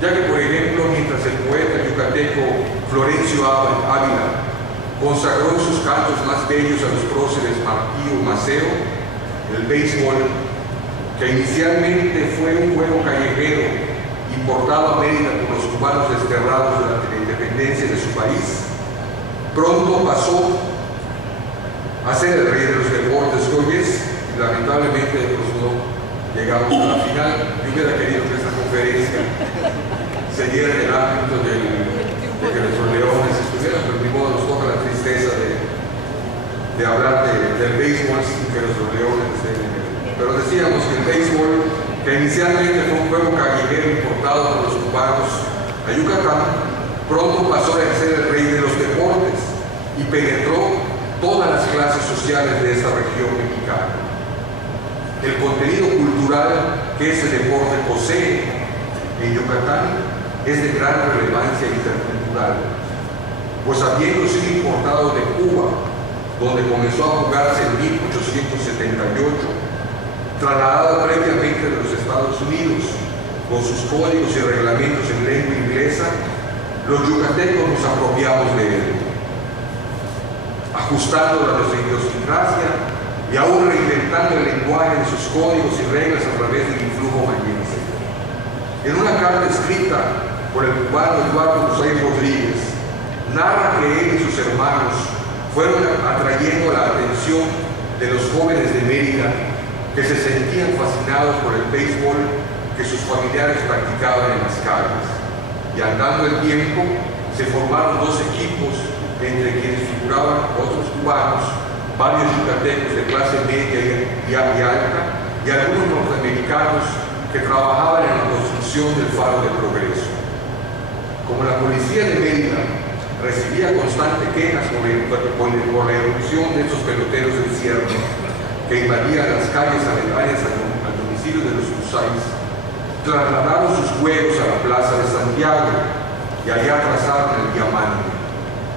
ya que, por ejemplo, mientras el poeta yucateco Florencio Ávila consagró sus cantos más bellos a los próceres Martí o Maceo, el béisbol, que inicialmente fue un juego callejero importado a Mérida por los cubanos desterrados durante la independencia de su país, pronto pasó a ser el rey de los deportes que hoy es, y lamentablemente pues no llegamos a la final. Yo hubiera querido que esta conferencia se diera en el ámbito de que nuestros leones estuvieran, pero ni modo nos toca la tristeza de hablar del béisbol sin que nuestros leones estén en él. Pero decíamos que el béisbol, que inicialmente fue un juego callejero importado por los cubanos a Yucatán, pronto pasó a ser el rey de los deportes y penetró todas las clases sociales de esta región mexicana. El contenido cultural que ese deporte posee en Yucatán es de gran relevancia intercultural, pues habiendo sido importado de Cuba, donde comenzó a jugarse en 1878, trasladado previamente de los Estados Unidos, con sus códigos y reglamentos en lengua inglesa, los yucatecos nos apropiamos de él, ajustando a nuestra idiosincrasia y aún reinventando el lenguaje de sus códigos y reglas a través del influjo mayense. En una carta escrita por el cubano Eduardo José Rodríguez, narra que él y sus hermanos fueron atrayendo la atención de los jóvenes de Mérida que se sentían fascinados por el béisbol que sus familiares practicaban en las calles. Y andando el tiempo, se formaron dos equipos entre quienes figuraban otros cubanos, varios yucatecos de clase media y alta, y algunos norteamericanos que trabajaban en la construcción del Faro del Progreso. Como la policía de Mérida recibía constantes quejas por la erupción de estos peloteros del Cierno que invadían las calles aledañas al domicilio de los Usáis, trasladaron sus juegos a la Plaza de Santiago y allá trazaron el diamante,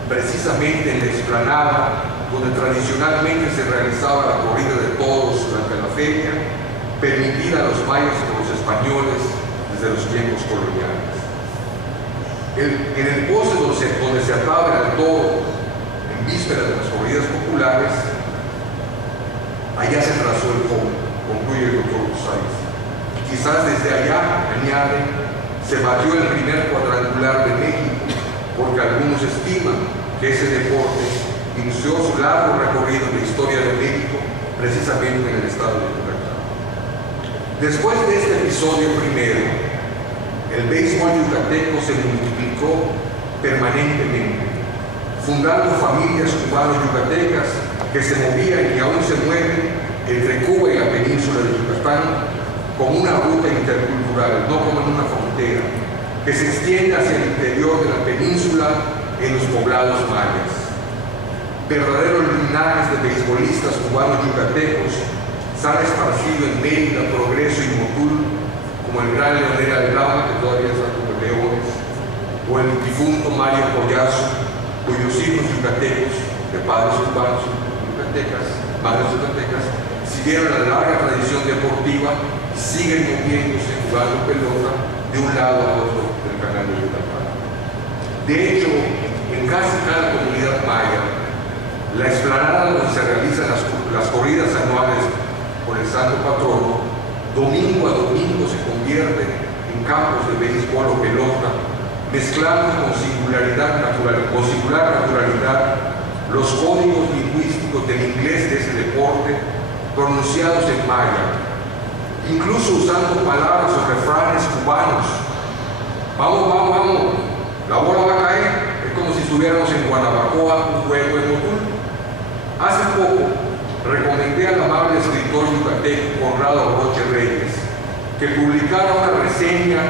precisamente en la explanada donde tradicionalmente se realizaba la corrida de toros durante la feria, permitida a los mayas por los españoles desde los tiempos coloniales. En el poste donde se ataba el toro en vísperas de las corridas populares, allá se trazó el fondo, concluye el doctor Usáis. Quizás desde allá, añade, se batió el primer cuadrangular de México, porque algunos estiman que ese deporte inició su largo recorrido en la historia de México, precisamente en el estado de Yucatán. Después de este episodio primero, el béisbol yucateco se multiplicó permanentemente, fundando familias cubanas yucatecas que se movían y aún se mueven entre Cuba y la península de Yucatán como una ruta intercultural, no como en una frontera, que se extiende hacia el interior de la península en los poblados mayas. Verdaderos linajes de beisbolistas cubanos yucatecos se han esparcido en Mérida, Progreso y Motul, como el gran Leonel Aldama, que todavía está como Leones, o el difunto Mario Collazo, cuyos hijos yucatecos, de padres cubanos yucatecas, madres yucatecas, siguieron la larga tradición deportiva y siguen moviéndose jugando pelota de un lado a otro del canal de Yucatán. De hecho, en casi cada comunidad maya, la explanada donde se realizan las corridas anuales por el santo patrono, domingo a domingo se convierte en campos de béisbol o pelota, mezclando con singular naturalidad los códigos lingüísticos del inglés de ese deporte pronunciados en maya, incluso usando palabras o refranes cubanos. Vamos, vamos, vamos, la bola va a caer. Es como si estuviéramos en Guanabacoa, un juego de Motul. Hace poco recomendé al amable escritor yucateco Conrado Roche Reyes que publicara una reseña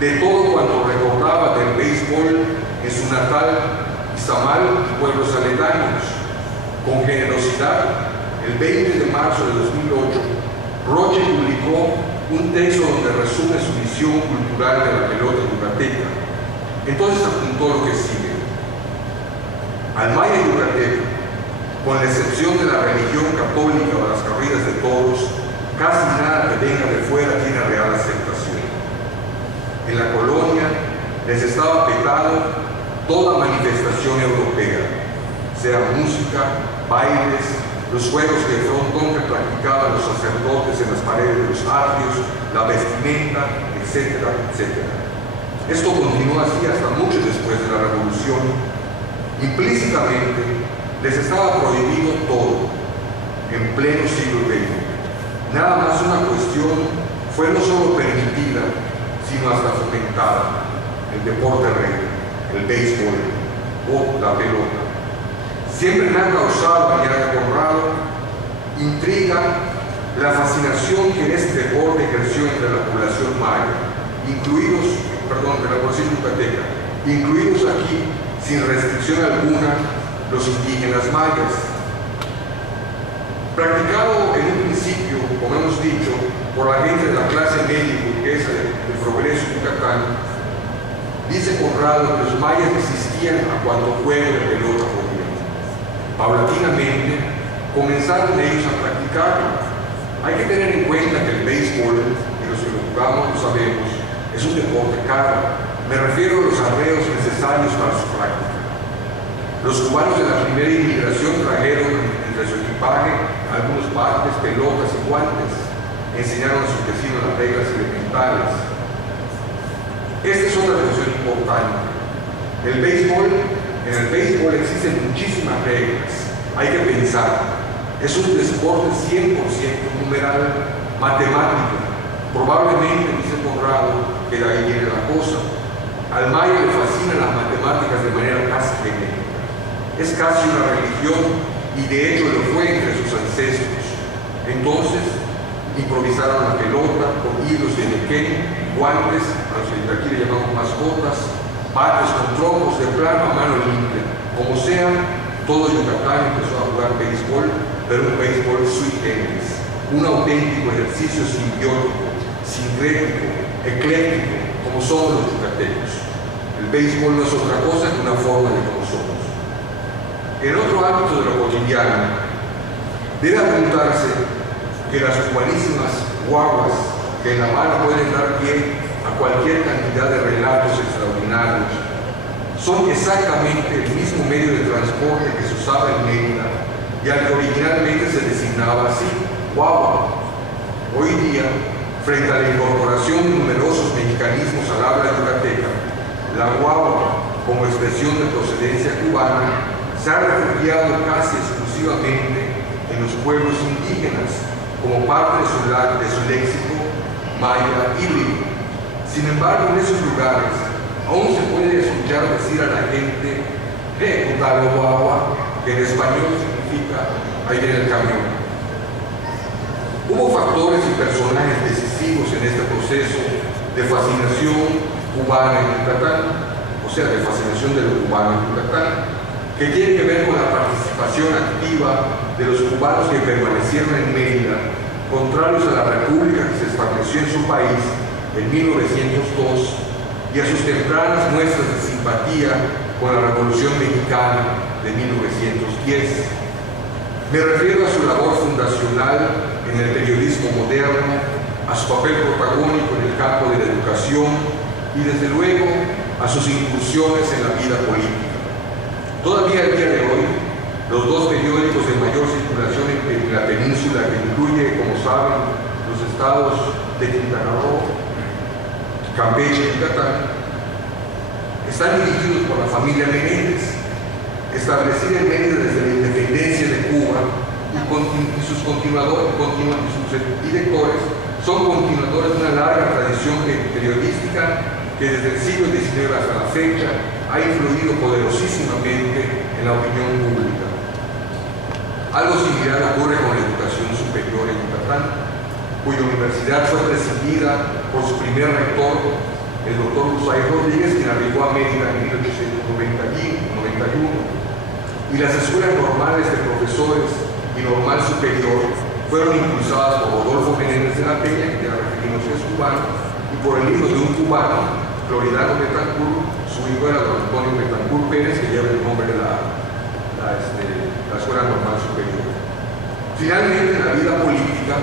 de todo cuanto recordaba del béisbol en su natal Izamal y pueblos aledaños. Con generosidad, el 20 de marzo de 2008, Roche publicó un texto donde resume su visión cultural de la pelota yucateca. Entonces apuntó lo que sigue. Al maya yucateco, con la excepción de la religión católica o las corridas de toros, casi nada que venga de fuera tiene real aceptación. En la colonia, les estaba vetado toda manifestación europea, sea música, bailes, los juegos de frontón que practicaban los sacerdotes en las paredes de los atrios, la vestimenta, etcétera, etcétera. Esto continuó así hasta mucho después de la Revolución. Implícitamente les estaba prohibido todo en pleno siglo XX. Nada más una cuestión fue no solo permitida, sino hasta fomentada: el deporte rey, el béisbol o la pelota. Siempre me ha causado, añade Conrado, intriga la fascinación que este deporte ejerció entre la población maya, de la población yucateca, incluidos aquí, sin restricción alguna, los indígenas mayas. Practicado en un principio, como hemos dicho, por la gente de la clase media y burguesa del progreso de Yucatán, dice Conrado que los mayas resistían a cuanto juego de pelota podían. Paulatinamente comenzaron ellos a practicarlo. Hay que tener en cuenta que el béisbol, y los que lo jugamos lo sabemos, es un deporte caro. Me refiero a los arreos necesarios para su práctica. Los cubanos de la primera inmigración trajeron entre su equipaje algunos bates, pelotas y guantes. Enseñaron a sus vecinos las reglas elementales. Esta es otra cuestión importante. En el béisbol existen muchísimas reglas. Hay que pensar. Es un deporte 100% numeral, matemático. Probablemente, dice Conrado, que de ahí viene la cosa. Al maya le fascinan las matemáticas de manera casi genética. Es casi una religión y de hecho lo fue entre sus ancestros. Entonces, improvisaron la pelota con hilos de nequén, guantes, a los que aquí le llamamos mascotas, bates con troncos de plano a mano limpia. Como sea, todo Yucatán empezó a jugar béisbol, pero un béisbol sui generis, un auténtico ejercicio simbiótico, sincrético, ecléctico, como somos los yucatecos. El béisbol no es otra cosa que una forma de cómo somos. En otro ámbito de lo cotidiano, debe apuntarse que las cubanísimas guaguas que en La Habana pueden dar pie a cualquier cantidad de relatos extraordinarios son exactamente el mismo medio de transporte que se usaba en Mérida y al que originalmente se designaba así, guagua. Hoy día, frente a la incorporación de numerosos mexicanismos al habla yucateca, la guagua, como expresión de procedencia cubana, se ha refugiado casi exclusivamente en los pueblos indígenas, como parte de su léxico maya híbrido. Sin embargo, en esos lugares aún se puede escuchar decir a la gente "putalo guagua", que en español significa "ahí viene el camión". Hubo factores y personajes decisivos en este proceso de fascinación cubana en Yucatán, o sea, de fascinación de lo cubano en Yucatán, que tiene que ver con la participación activa de los cubanos que permanecieron en Mérida, contrarios a la república que se estableció en su país en 1902 y a sus tempranas muestras de simpatía con la Revolución Mexicana de 1910. Me refiero a su labor fundacional en el periodismo moderno, a su papel protagónico en el campo de la educación y, desde luego, a sus incursiones en la vida política. Todavía el día de hoy, los dos periódicos de mayor circulación en la península, que incluye, como saben, los estados de Quintana Roo, Campeche y Yucatán, están dirigidos por la familia Menéndez, establecida en Mérida desde la independencia de Cuba, y sus directores son continuadores de una larga tradición periodística que desde el siglo XIX hasta la fecha ha influido poderosísimamente en la opinión pública. Algo similar ocurre con la educación superior en Yucatán, cuya universidad fue presidida por su primer rector, el doctor Usain Rodríguez, quien arribó a Mérida en 1891, y las escuelas normales de profesores y normal superior fueron impulsadas por Rodolfo Menéndez de la Peña, que ya referimos que es cubano, y por el hijo de un cubano, Floridano Betancourt. Su hijo era don Antonio Betancourt Pérez, que lleva el nombre de la Escuela Normal Superior. Finalmente, en la vida política,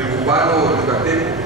el cubano yucateco